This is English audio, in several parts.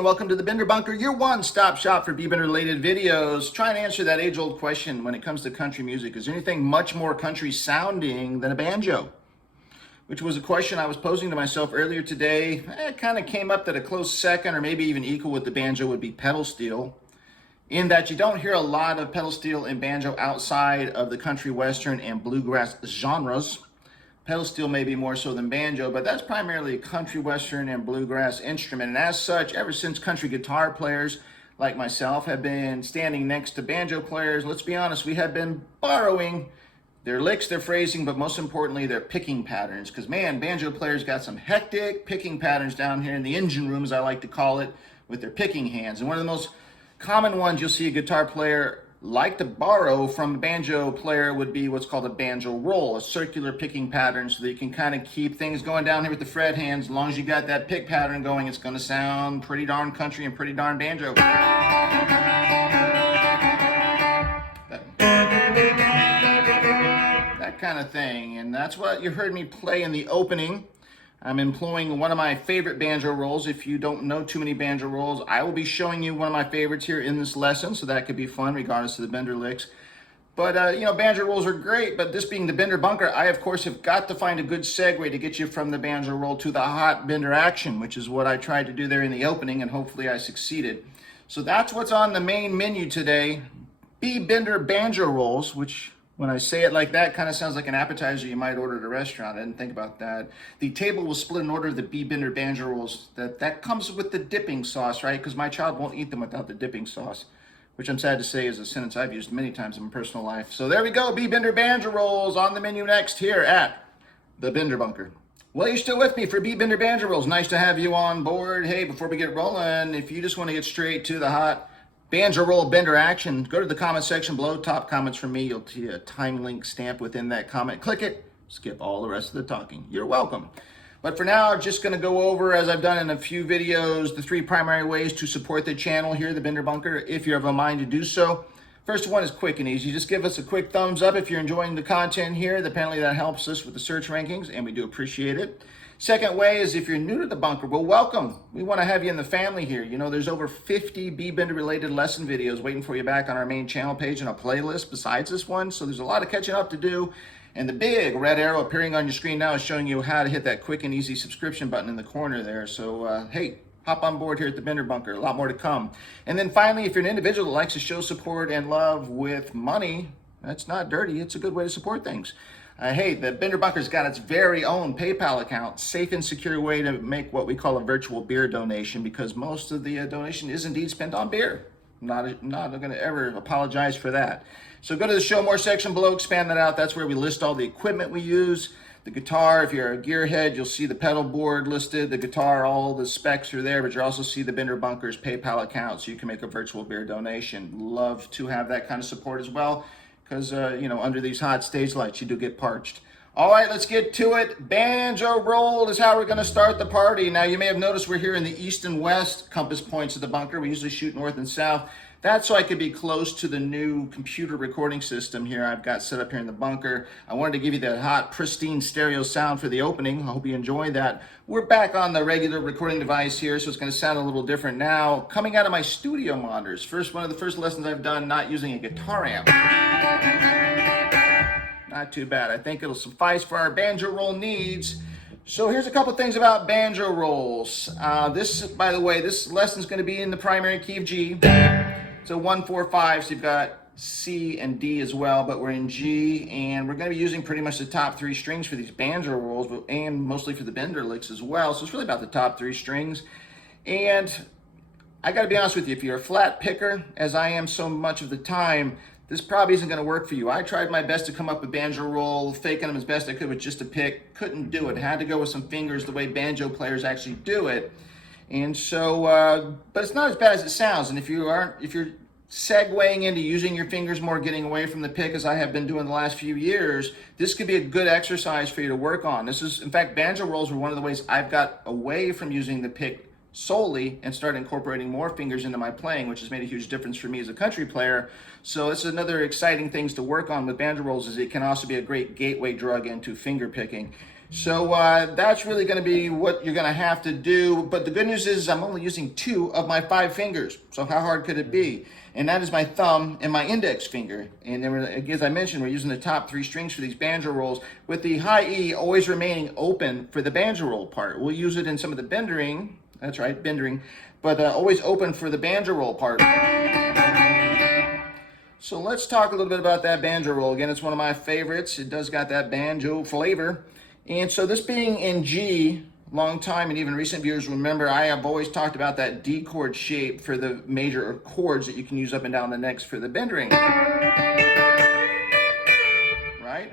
and welcome to the Bender Bunker, your one-stop shop for B-Bender related videos. Trying to answer that age-old question when it comes to country music. Is there anything much more country sounding than a banjo? Which was a question I was posing to myself earlier today. It kind of came up that a close second or maybe even equal with the banjo would be pedal steel. In that you don't hear a lot of pedal steel and banjo outside of the country, western, and bluegrass genres. Pedal steel may be more so than banjo, but that's primarily a country, western, and bluegrass instrument. And as such, ever since country guitar players like myself have been standing next to banjo players, let's be honest, we have been borrowing their licks, their phrasing, but most importantly, their picking patterns. Because man, banjo players got some hectic picking patterns down here in the engine room, as I like to call it, with their picking hands. And one of the most common ones you'll see a guitar player like to borrow from a banjo player would be what's called a banjo roll, a circular picking pattern, so that you can kind of keep things going down here with the fret hands. As long as you got that pick pattern going, it's going to sound pretty darn country and pretty darn banjo. That kind of thing, and that's what you heard me play in the opening. I'm employing one of my favorite banjo rolls. If you don't know too many banjo rolls, I will be showing you one of my favorites here in this lesson, so that could be fun regardless of the Bender licks. But, you know, banjo rolls are great, but this being the Bender Bunker, I, of course, have got to find a good segue to get you from the banjo roll to the hot Bender action, which is what I tried to do there in the opening, and hopefully I succeeded. So that's what's on the main menu today, Bender banjo rolls, which, when I say it like that, kind of sounds like an appetizer you might order at a restaurant. I didn't think about that. The table will split in order of the Bender banjo rolls. That comes with the dipping sauce, right? Because my child won't eat them without the dipping sauce, which I'm sad to say is a sentence I've used many times in my personal life. So there we go, Bender banjo rolls on the menu next here at the Bender Bunker. Well, you're still with me for Bender banjo rolls. Nice to have you on board. Hey, before we get rolling, if you just want to get straight to the hot banjo roll Bender action, go to the comment section below. Top comments from me. You'll see a time link stamp within that comment. Click it. Skip all the rest of the talking. You're welcome. But for now, I'm just going to go over, as I've done in a few videos, the three primary ways to support the channel here, the Bender Bunker, if you have a mind to do so. First one is quick and easy. Just give us a quick thumbs up if you're enjoying the content here. Apparently that helps us with the search rankings, and we do appreciate it. Second way is if you're new to the bunker, well, welcome. We want to have you in the family here. You know, there's over 50 Bender related lesson videos waiting for you back on our main channel page and a playlist besides this one. So there's a lot of catching up to do. And the big red arrow appearing on your screen now is showing you how to hit that quick and easy subscription button in the corner there. So, hey, hop on board here at the Bender Bunker. A lot more to come. And then finally, if you're an individual that likes to show support and love with money, that's not dirty. It's a good way to support things. Hey, the Bender Bunker's got its very own PayPal account, safe and secure way to make what we call a virtual beer donation, because most of the donation is indeed spent on beer. Not going to ever apologize for that. So go to the Show More section below, expand that out. That's where we list all the equipment we use. The guitar, if you're a gearhead, you'll see the pedal board listed. The guitar, all the specs are there, but you also see the Bender Bunker's PayPal account, so you can make a virtual beer donation. Love to have that kind of support as well. Because, you know, under these hot stage lights, you do get parched. All right, let's get to it. Banjo roll is how we're going to start the party. Now, you may have noticed we're here in the east and west compass points of the bunker. We usually shoot north and south. That's so I could be close to the new computer recording system here I've got set up here in the bunker. I wanted to give you that hot, pristine stereo sound for the opening. I hope you enjoyed that. We're back on the regular recording device here, so it's going to sound a little different now. Coming out of my studio monitors. One of the first lessons I've done not using a guitar amp. Not too bad. I think it'll suffice for our banjo roll needs. So here's a couple things about banjo rolls. This, by the way, this lesson's going to be in the primary key of G. So 1, 4, 5, so you've got C and D as well, but we're in G, and we're going to be using pretty much the top 3 strings for these banjo rolls, and mostly for the Bender licks as well. So it's really about the top 3 strings. And I got to be honest with you, if you're a flat picker, as I am so much of the time, this probably isn't going to work for you. I tried my best to come up with banjo roll, faking them as best I could with just a pick. Couldn't do it. Had to go with some fingers the way banjo players actually do it. And so, but it's not as bad as it sounds. And if you're segueing into using your fingers more, getting away from the pick, as I have been doing the last few years, this could be a good exercise for you to work on. This is, in fact, banjo rolls were one of the ways I've got away from using the pick solely and started incorporating more fingers into my playing, which has made a huge difference for me as a country player. So it's another exciting things to work on with banjo rolls, is it can also be a great gateway drug into finger picking. So that's really going to be what you're going to have to do. But the good news is I'm only using 2 of my 5 fingers. So how hard could it be? And that is my thumb and my index finger. And then, as I mentioned, we're using the top 3 strings for these banjo rolls, with the high E always remaining open for the banjo roll part. We'll use it in some of the bendering. That's right, bendering. But always open for the banjo roll part. So let's talk a little bit about that banjo roll. Again, it's one of my favorites. It does got that banjo flavor. And so this being in G, long time, and even recent viewers remember, I have always talked about that D chord shape for the major chords that you can use up and down the necks for the bendering. Right?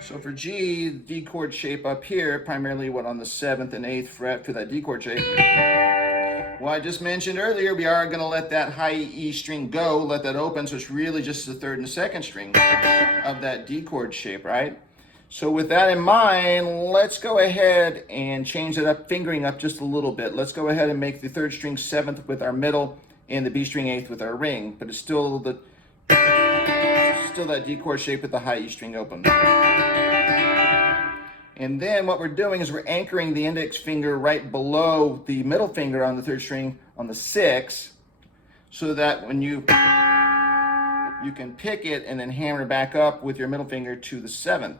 So for G, D chord shape up here, primarily on the 7th and 8th fret for that D chord shape. Well, I just mentioned earlier, we are going to let that high E string go, let that open, so it's really just the 3rd and 2nd string of that D chord shape, right? So with that in mind, let's go ahead and change it up, fingering up just a little bit. Let's go ahead and make the 3rd string 7th with our middle and the B string 8th with our ring, but it's still that D chord shape with the high E string open. And then what we're doing is we're anchoring the index finger right below the middle finger on the 3rd string on the 6, so that when you can pick it and then hammer back up with your middle finger to the 7th.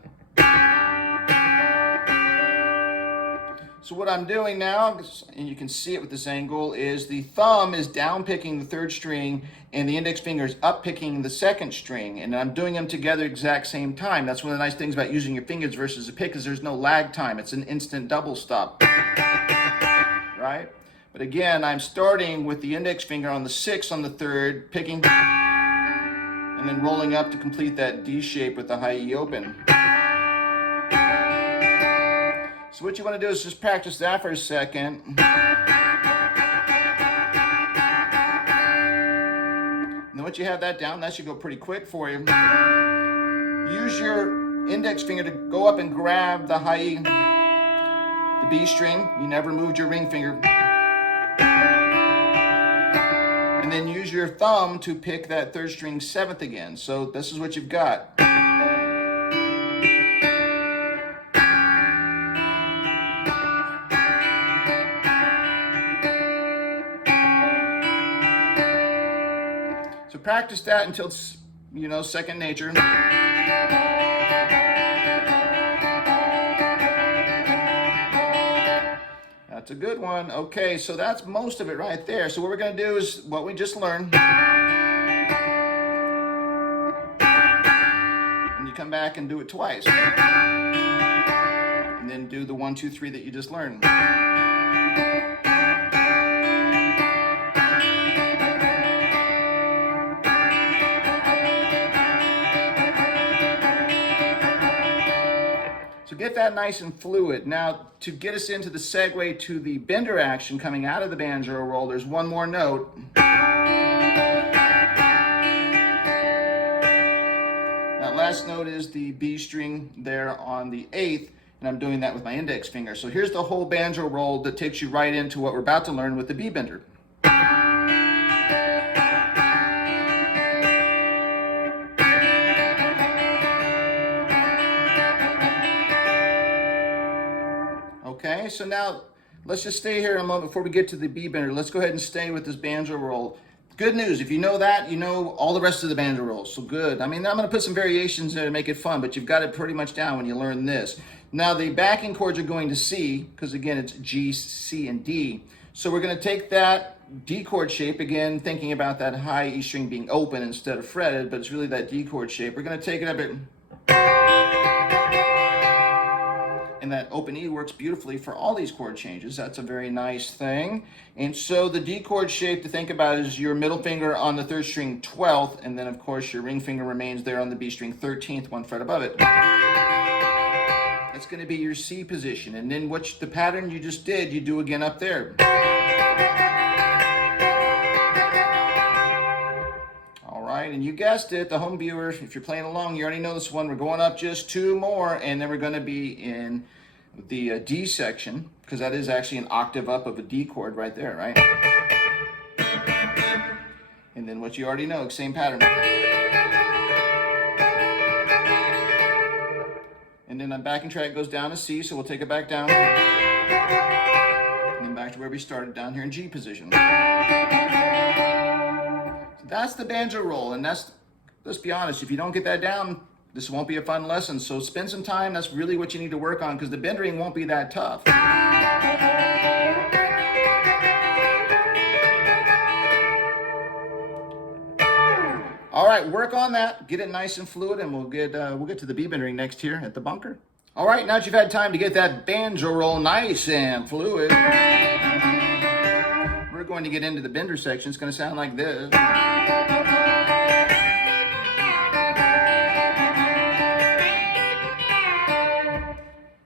So what I'm doing now, and you can see it with this angle, is the thumb is down picking the 3rd string and the index finger is up picking the 2nd string, and I'm doing them together exact same time. That's one of the nice things about using your fingers versus a pick, is there's no lag time. It's an instant double stop, right? But again, I'm starting with the index finger on the 6 on the 3rd, picking, and then rolling up to complete that D shape with the high E open. So what you want to do is just practice that for a second. And then once you have that down, that should go pretty quick for you. Use your index finger to go up and grab the high E, the B string. You never moved your ring finger. And then use your thumb to pick that 3rd string 7th again. So this is what you've got. So practice that until it's, second nature. That's a good one. Okay, so that's most of it right there. So what we're going to do is what we just learned. And you come back and do it twice. And then do the 1, 2, 3 that you just learned. Get that nice and fluid. Now, to get us into the segue to the bender action coming out of the banjo roll, there's one more note. That last note is the B string there on the 8th, and I'm doing that with my index finger. So here's the whole banjo roll that takes you right into what we're about to learn with the B bender. Okay, so now let's just stay here a moment before we get to the B bender. Let's go ahead and stay with this banjo roll. Good news, if you know that, you know all the rest of the banjo rolls, so good. I mean, I'm going to put some variations there to make it fun, but you've got it pretty much down when you learn this. Now, the backing chords are going to C, because again, it's G, C, and D. So we're going to take that D chord shape, again, thinking about that high E string being open instead of fretted, but it's really that D chord shape. We're going to take it up at... And that open E works beautifully for all these chord changes. That's a very nice thing. And so the D chord shape to think about is your middle finger on the 3rd string 12th, and then of course your ring finger remains there on the B string 13th, 1 fret above it. That's going to be your C position. And then the pattern you just did, you do again up there. All right, and you guessed it, the home viewer, if you're playing along, you already know this one. We're going up just 2 more, and then we're going to be in the D section, because that is actually an octave up of a D chord right there, right? And then what you already know, same pattern. And then on backing track goes down to C, so we'll take it back down. And then back to where we started, down here in G position. So that's the banjo roll, and that's, let's be honest, if you don't get that down, this won't be a fun lesson. So spend some time, that's really what you need to work on, because the bendering won't be that tough. All right, work on that, get it nice and fluid, and we'll get to the B bendering next here at the bunker. All right, now that you've had time to get that banjo roll nice and fluid, we're going to get into the bender section. It's going to sound like this.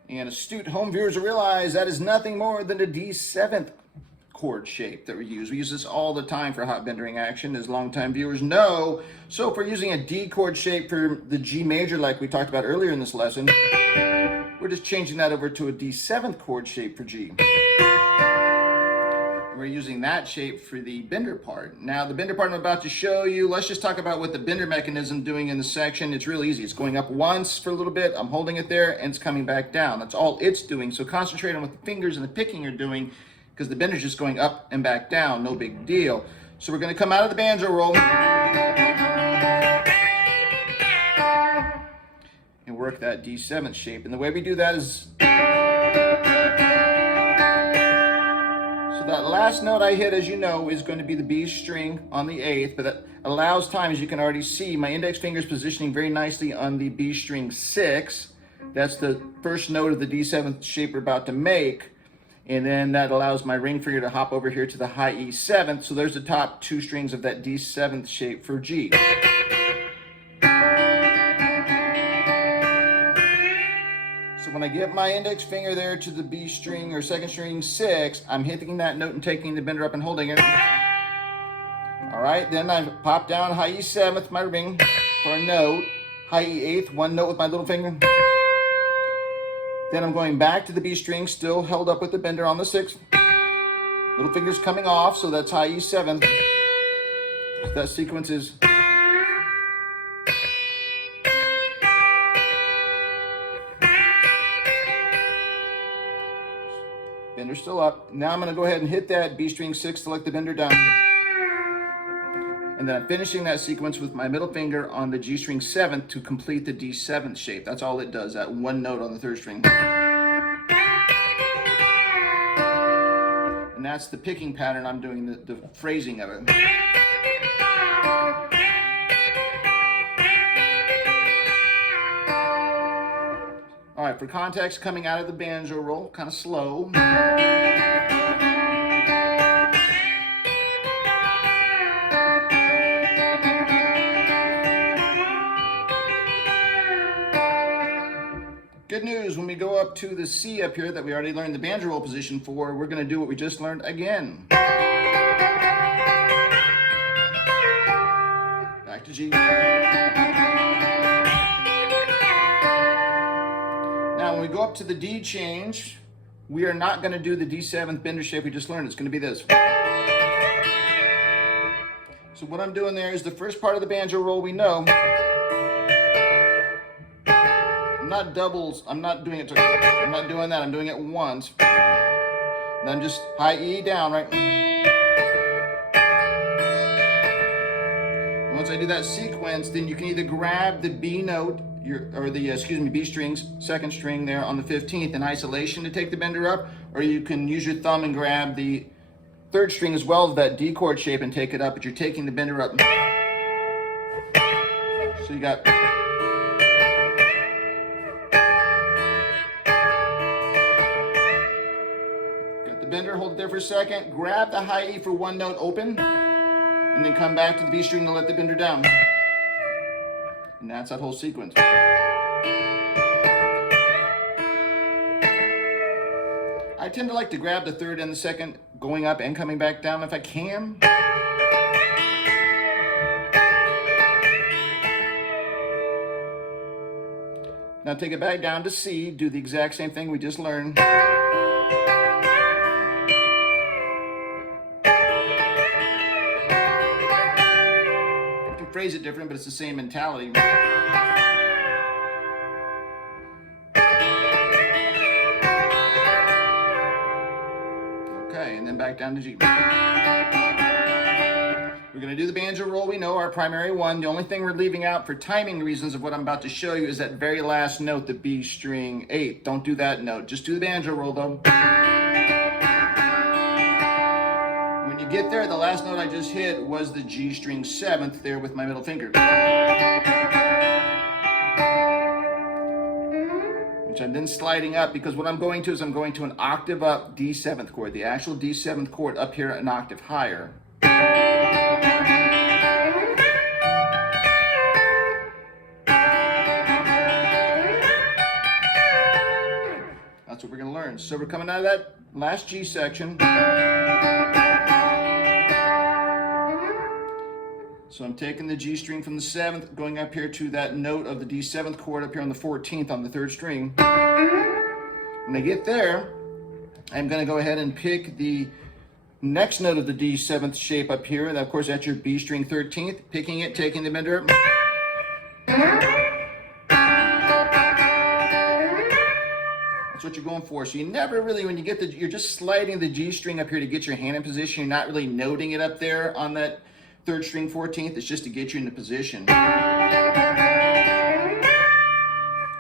And astute home viewers will realize that is nothing more than a D7th chord shape that we use. We use this all the time for hot bendering action, as longtime viewers know. So if we're using a D chord shape for the G major like we talked about earlier in this lesson, we're just changing that over to a D7th chord shape for G. We're using that shape for the bender part. Now the bender part I'm about to show you, let's just talk about what the bender mechanism doing in the section. It's real easy. It's going up once for a little bit, I'm holding it there, and it's coming back down. That's all it's doing. So concentrate on what the fingers and the picking are doing, because the bender's just going up and back down, no big deal. So we're going to come out of the banjo roll and work that D7th shape. And the way we do that is, so that last note I hit, as you know, is going to be the B string on the 8th, but that allows time, as you can already see, my index finger is positioning very nicely on the B string 6. That's the first note of the D7th shape we're about to make. And then that allows my ring finger to hop over here to the high E7th. So there's the top 2 strings of that D7th shape for G. So when I get my index finger there to the B string or 2nd string 6, I'm hitting that note and taking the bender up and holding it. All right, then I pop down high E7th, my ring for a note, high E8th, 1 note with my little finger. Then I'm going back to the B string, still held up with the bender on the 6th. Little finger's coming off, so that's high E7th. So that sequence is. Bender's still up. Now I'm going to go ahead and hit that B string 6 to let the bender down. And then I'm finishing that sequence with my middle finger on the G string 7th to complete the D7th shape. That's all it does, that 1 note on the 3rd string. And that's the picking pattern I'm doing, the phrasing of it. All right, for context, coming out of the banjo roll, kind of slow. Good news, when we go up to the C up here that we already learned the banjo roll position for, we're going to do what we just learned again. Back to G. Now when we go up to the D change, we are not going to do the D7th bender shape we just learned. It's going to be this. So what I'm doing there is the first part of the banjo roll we know. Not doubles, I'm not doing that, I'm doing it once. Then just high E down, right? Once I do that sequence, then you can either grab the B note, B strings, 2nd string there on the 15th in isolation to take the bender up, or you can use your thumb and grab the 3rd string as well as that D chord shape and take it up, but you're taking the bender up. So you got. Bender, hold it there for a second, grab the high E for 1 note open, and then come back to the B string to let the bender down. And that's that whole sequence. I tend to like to grab the 3rd and the 2nd going up and coming back down if I can. Now take it back down to C, do the exact same thing we just learned. Phrase it different, but it's the same mentality. then back down to G. We're going to do the banjo roll we know, our primary one. The only thing we're leaving out for timing reasons of what I'm about to show you is that very last note, the B string 8th. Don't do that note. Just do the banjo roll though. When you get there, the last note I just hit was the G string 7th there with my middle finger. Which I'm then sliding up, because what I'm going to is I'm going to an octave up D 7th chord, the actual D 7th chord up here an octave higher. That's what we're going to learn. So we're coming out of that last G section. So I'm taking the G string from the 7th, going up here to that note of the D 7th chord up here on the 14th on the 3rd string. When I get there, I'm going to go ahead and pick the next note of the D 7th shape up here, and of course that's your B string 13th. Picking it, taking the bender. That's what you're going for. So you never really, when you get you're just sliding the G string up here to get your hand in position. You're not really noting it up there on that 3rd string 14th. It's just to get you into position. That's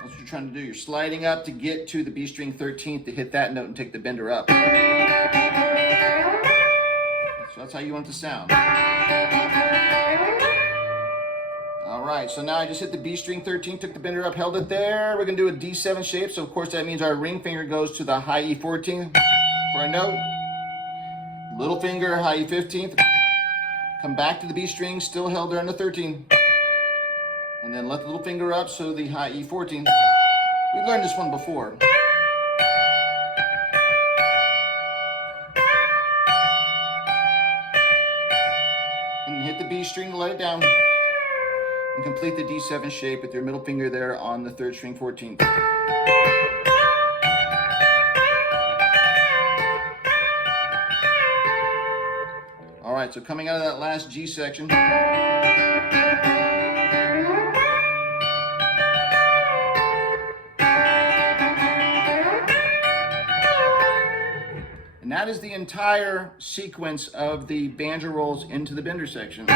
what you're trying to do. You're sliding up to get to the B string 13th to hit that note and take the bender up. So that's how you want it to sound. All right, so now I just hit the B string 13, took the bender up, held it there. We're gonna do a D7 shape, so of course that means our ring finger goes to the high E14th for a note. Little finger, high E15th. Come back to the B string, still held there on the 13th. And then let the little finger up, so the high E14th. We've learned this one before. And hit the B string to let it down. And complete the D7 shape with your middle finger there on the 3rd string 14th. All right, so coming out of that last G section. And that is the entire sequence of the banjo rolls into the bender section.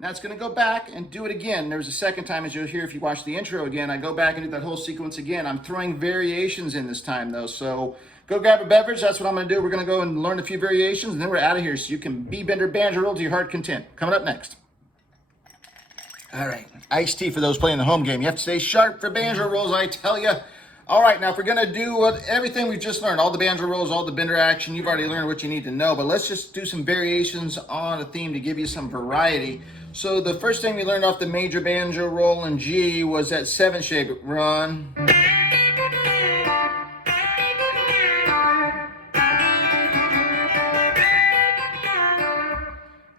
Now it's going to go back and do it again. There's a second time, as you'll hear if you watch the intro again. I go back and do that whole sequence again. I'm throwing variations in this time though, so go grab a beverage. That's what I'm going to do. We're going to go and learn a few variations, and then we're out of here so you can bender banjo roll to your heart content. Coming up next. All right, iced tea for those playing the home game. You have to stay sharp for banjo rolls, I tell you. All right, now if we're going to do everything we've just learned, all the banjo rolls, all the bender action, you've already learned what you need to know, but let's just do some variations on a theme to give you some variety. So the first thing we learned off the major banjo roll in G was that 7 shape. Run.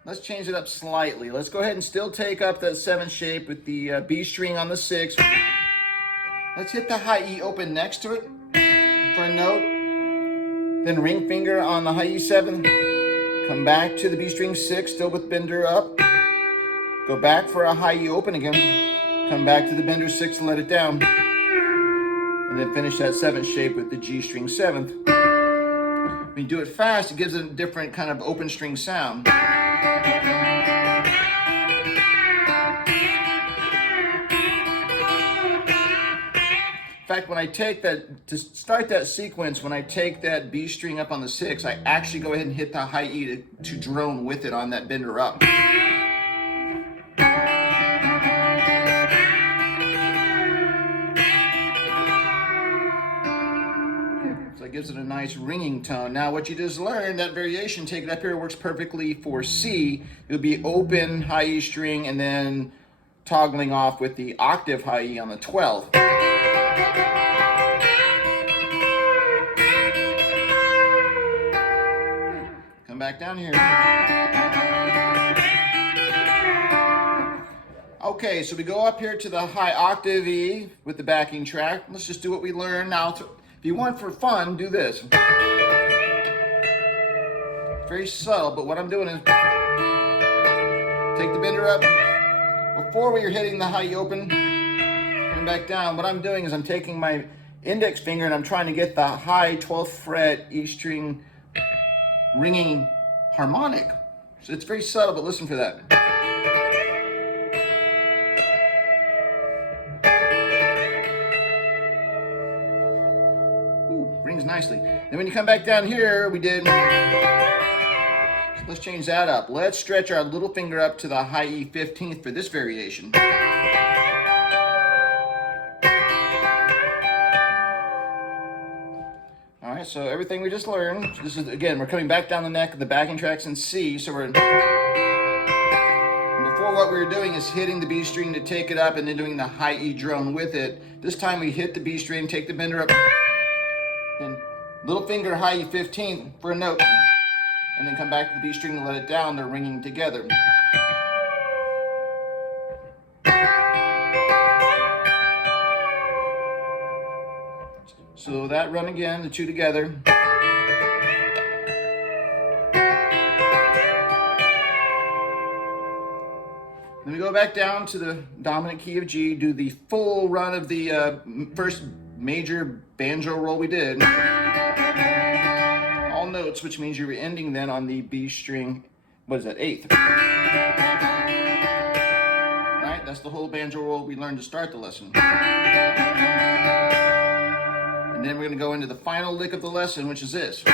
Let's change it up slightly. Let's go ahead and still take up that 7 shape with the B string on the 6. Let's hit the high E open next to it for a note. Then ring finger on the high E7. Come back to the B string 6, still with bender up. Go back for a high E open again. Come back to the bender 6 and let it down. And then finish that 7th shape with the G string 7th. When you do it fast, it gives it a different kind of open string sound. In fact, when I take that, to start that sequence, when I take that B string up on the 6, I actually go ahead and hit the high E to drone with it on that bender up. So it gives it a nice ringing tone. Now what you just learned, that variation, take it up here, works perfectly for C. It would be open high E string and then toggling off with the octave high E on the 12th. Come back down here. Okay, so we go up here to the high octave E with the backing track. Let's just do what we learned. Now, if you want for fun, do this. Very subtle, but what I'm doing is take the bender up. Before we are hitting the high E open, coming back down, what I'm doing is I'm taking my index finger and I'm trying to get the high 12th fret E string ringing harmonic. So it's very subtle, but listen for that. Ooh, rings nicely. Then when you come back down here, we did. So let's change that up. Let's stretch our little finger up to the high E 15th for this variation. All right, so everything we just learned, this is, again, we're coming back down the neck of the backing tracks in C, so we're, before what we were doing is hitting the B string to take it up and then doing the high E drone with it. This time we hit the B string, take the bender up, then little finger high E 15th for a note, and then come back to the B string and let it down, they're ringing together. So that run again, the two together. Then we go back down to the dominant key of G, do the full run of the first major banjo roll we did. All notes, which means you're ending then on the B string, what is that, 8th. Right, that's the whole banjo roll we learned to start the lesson. And then we're going to go into the final lick of the lesson, which is this.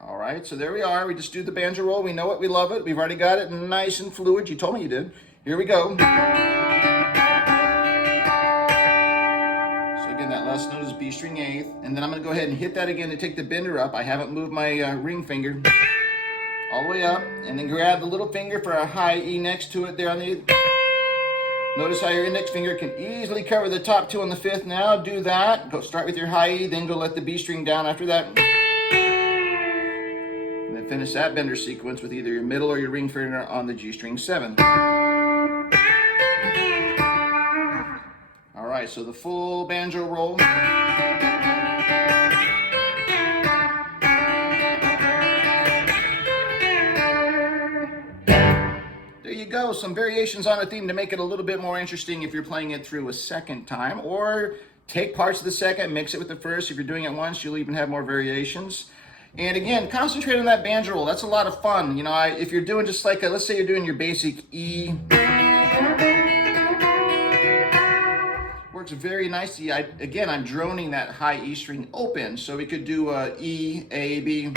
All right, so there we are. We just do the banjo roll. We know it. We love it. We've already got it nice and fluid. You told me you did. Here we go. So again, that last note is B string 8th. And then I'm going to go ahead and hit that again to take the bender up. I haven't moved my ring finger all the way up. And then grab the little finger for a high E next to it there on the 8th. Notice how your index finger can easily cover the top 2 on the 5th. Now do that. Go start with your high E, then go let the B string down after that. And then finish that bender sequence with either your middle or your ring finger on the G string 7th. All right, so the full banjo roll. Go, some variations on a theme to make it a little bit more interesting if you're playing it through a second time, or take parts of the second, mix it with the first. If you're doing it once, you'll even have more variations. And again, concentrate on that banjo roll. That's a lot of fun. You know, if you're doing just like, let's say you're doing your basic E. Works very nicely. Again, I'm droning that high E string open, so we could do E, A, B.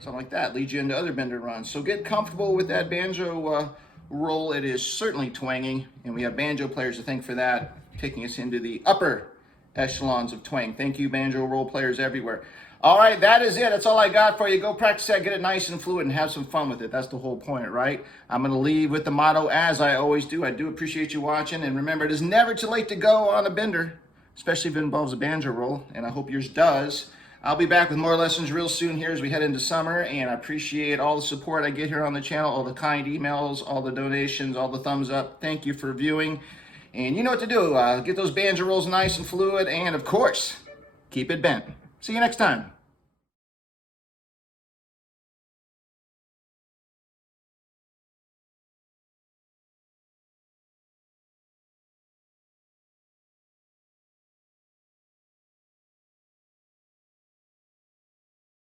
Something like that leads you into other bender runs. So get comfortable with that banjo roll. It is certainly twangy, and we have banjo players to thank for that, taking us into the upper echelons of twang. Thank you, banjo roll players everywhere. All right, that is it. That's all I got for you. Go practice that, get it nice and fluid, and have some fun with it. That's the whole point, right? I'm going to leave with the motto, as I always do. I do appreciate you watching, and remember, it is never too late to go on a bender, especially if it involves a banjo roll, and I hope yours does. I'll be back with more lessons real soon here as we head into summer, and I appreciate all the support I get here on the channel, all the kind emails, all the donations, all the thumbs up. Thank you for viewing, and you know what to do. Get those banjo rolls nice and fluid, and of course, keep it bent. See you next time.